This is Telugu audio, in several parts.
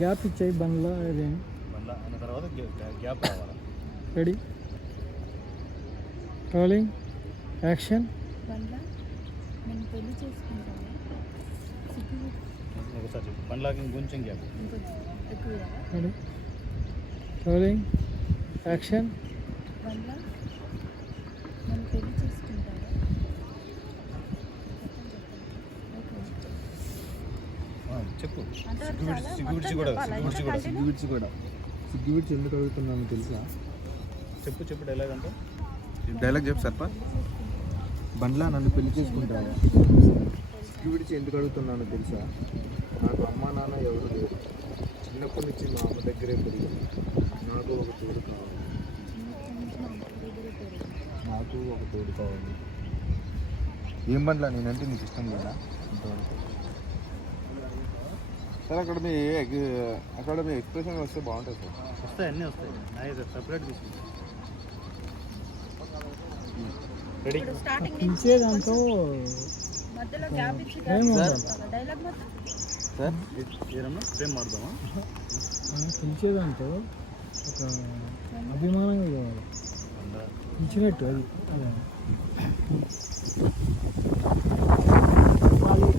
గ్యాప్ ఇచ్చాయి బండ్లో అదే బండ్ల అన్న తర్వాత గ్యాప్ రావాలి. Ready rolling action. ఒకసారి చెప్పు. బండ్లాకి ఇంకొంచెం గ్యాప్. Ready rolling action. చెప్పు. సిగ్గువిడిచి ఎందుకు అడుగుతున్నాను తెలుసా? చెప్పు డైలాగ్ అంటే డైలాగ్ చెప్పు సర్ప. బండ్లా నన్ను పెళ్లి చేసుకుంటాను. సిగ్గువిడిచి ఎందుకు అడుగుతున్నాను తెలుసా? నాకు అమ్మా నాన్న ఎవరు లేరు. చిన్నప్పటి నుంచి మా అమ్మ దగ్గరే పెరిగింది. నాకు ఒక తోడు కావాలి. ఏం బండ్లా నేనంటే నీకు ఇష్టం లేదా? ఇంతవరకు సార్ అక్కడ మీ ఎక్స్ప్రెషన్ వస్తే బాగుంటుంది సార్. వస్తాయి, అన్నీ వస్తాయి. సార్ సపరేట్ తీసుకుంటాం. రెడీ పిలిచేదాంతో సార్ ఏమన్నా సేమ్ మారుదామా? పిలిచేదాంతో ఒక అభిమానంగా కావాలి. పిలిచినట్టు అది అదే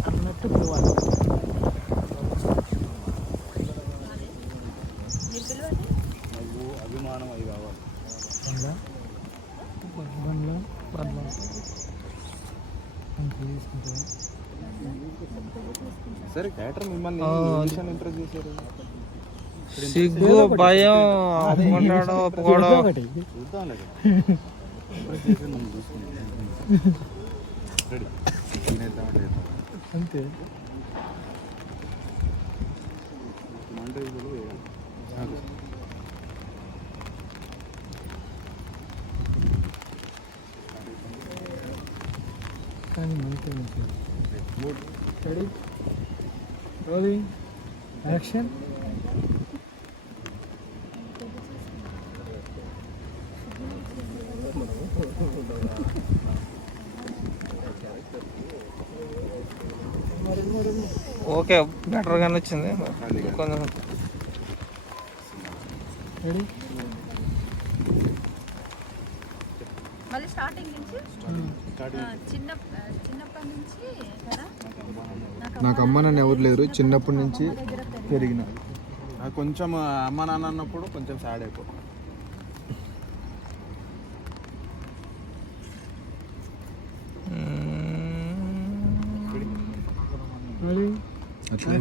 అన్నట్టు పిలవాలి. నువ్వు అభిమానం అవి కావాలి. సరే క్యారెక్టర్ మిమ్మల్ని ఇంట్రెస్ట్ చేశారు. సిగ్గు భయం ఒప్పుకుంటాడో ఒప్పుకోడో చూద్దాం లేదు. రెడీ అంతే. కానీ మంచిగా రెడీ రోలింగ్ యాక్షన్. ఓకే బెటర్గానే వచ్చింది కొంచెం. రెడీ మళ్ళీ స్టార్టింగ్ నుంచి చిన్నప్పటి నుంచి కదా నాకు అమ్మ నాన్న ఎవరు లేరు. చిన్నప్పటి నుంచి పెరిగిన కొంచెం అమ్మ నాన్న అన్నప్పుడు కొంచెం సాడ్ అయిపో. రెడీ అట్లా